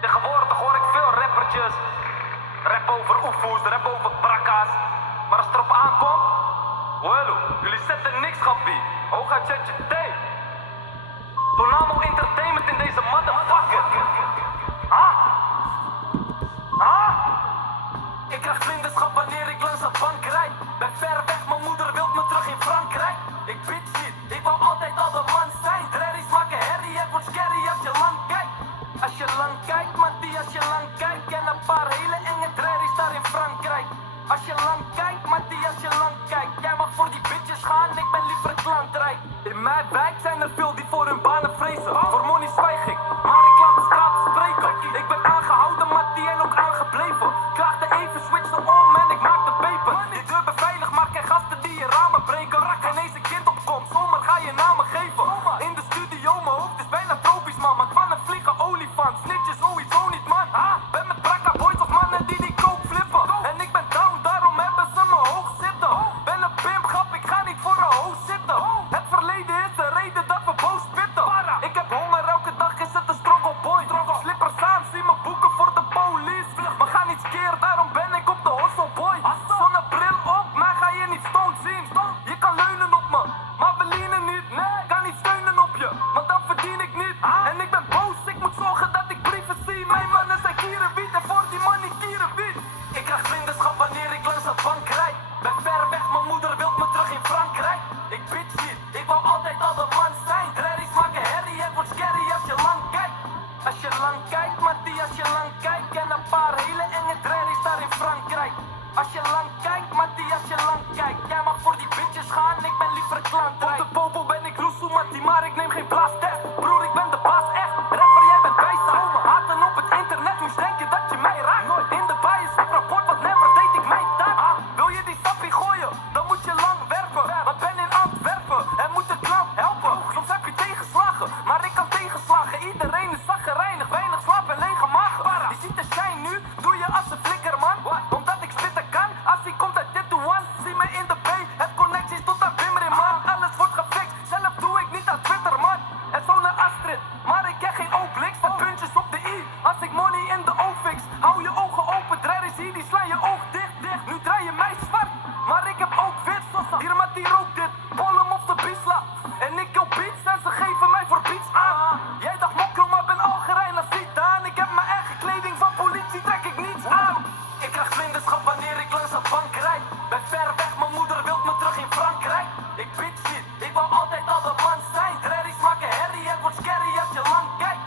Tegenwoordig hoor ik veel rappertjes. Rap over oefoes, rap over brakka's. Maar als het erop aankomt, well, jullie zetten niks, gappie. Hooguit zet je thee. Tonamo Entertainment in deze motherfucker. Ik krijg vriendschap wanneer ik langs de bank rijd. Ben ver weg, mijn moeder wil me terug in Frankrijk. Ik bitch niet, ik wou altijd al de man zijn. Drerries maken herrie, het wordt scary als je lang kijkt. Als je lang kijkt, Mattie, als je lang kijkt. En een paar hele enge drerries daar in Frankrijk. Als je lang kijkt, Mattie, als je lang kijkt. Jij mag voor die bitches gaan, ik ben liever klantrijk. In mijn wijk zijn er veel die voor hun banen vrezen. Voor money zwijg ik, maar ik laat de straat spreken. Ik ben aangehouden, Mattie, en ook aangebleven. Klaagde even, switchte om en ik maakte peper. Die deur beveiligd, maar geen gasten die je ramen breken. Rak ineens een kind opkomt, zomaar ga je namen geven. In de studio, mijn hoofd is bijna tropisch, man. Maar van een vliegen olifant, snitjes sowieso niet, man. Ben met brakka boys of mannen die coke flippen. En ik ben down, daarom hebben ze me hoog zitten. Ben een pimp, grap, ik ga niet voor een hoofd zitten. Het verleden is de reden dat we boos pitten. Ik heb honger, elke dag is het een struggle boy. Slippers aan, zie me boeken voor de police. We gaan niet keer, daarom ben ik op de hustle boy. Zonnebril op, mij ga je niet stoned zien. Je kan leunen op me, maar we lenen niet. Kan niet steunen op je, want dan verdien ik niet. En ik ben boos, ik moet zorgen dat ik brieven zie. Mijn mannen zijn kierenwiet en voor die money kierenwiet. Ik krijg vriendschap wanneer ik langs de bank rijd. Ben ver weg, mijn moeder wil me terug in Frankrijk. Ik bitch niet, ik wou altijd al de man zijn. Drerries maken herrie, het wordt scary als je lang kijkt. Als je lang kijkt, Mattie, als je lang kijkt. En een paar hele enge drerries daar in Frankrijk. Als je lang kijkt, Mattie, als je lang kijkt. Jij mag voor die bitches gaan, ik ben liever klantrijk. Op de popo ben ik loesoe, Mattie, maar ik neem geen blaastest. Broer, ik ben de baas, echt. Rapper, jij bent bijzaak. Haten op het internet, moest denken dat je mij raakt. In de bias, rapport, wat never deed ik mij taak. Wil je die sappie gooien, dan moet je lang werken. Want ben in Antwerpen en moet de klant helpen. Soms heb je tegenslagen, maar ik kan tegenslagen. Iedereen is zaggerijnig, weinig slaap en lege magen. Je ziet de shine nu, doe je als een flikker, man. Omdat ik spitten kan, als hij komt uit dit to one. Zie me in de B, heb connecties tot aan Bimmerin, man. Alles wordt gefixt, zelf doe ik niet aan Twitter, man. En zo'n Astrid, maar ik heb geen oogbliks. Van puntjes op de i, als ik money in de O fix. Hou je ogen open, drerries hier, die slaan je oog dicht. Nu draai je mij zwart, maar ik heb ook wit. Hier met die rook dit, pollen op de bisla. En ik kill beats en ze geven mij voor beats aan. Jij dacht mokkel, maar ben Algerijn als Zidane. Ik heb mijn eigen kleding, van politie trek ik niets aan. Ik krijg vriendschap wanneer ik langs de bank rijd. Ben ver weg, mijn moeder wil me terug in Frankrijk. Ik bitch niet, ik wou altijd al de man zijn. Drerries maken herrie, het wordt scary als je lang kijkt.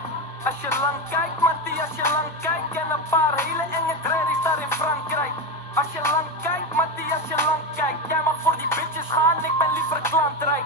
Als je lang kijkt, Mattie, als je lang kijkt. En een paar hele enge drerries daar in Frankrijk. Als je lang kijkt, Mattie, als je lang kijkt. Jij mag voor die bitches gaan, ik ben liever klantrijk.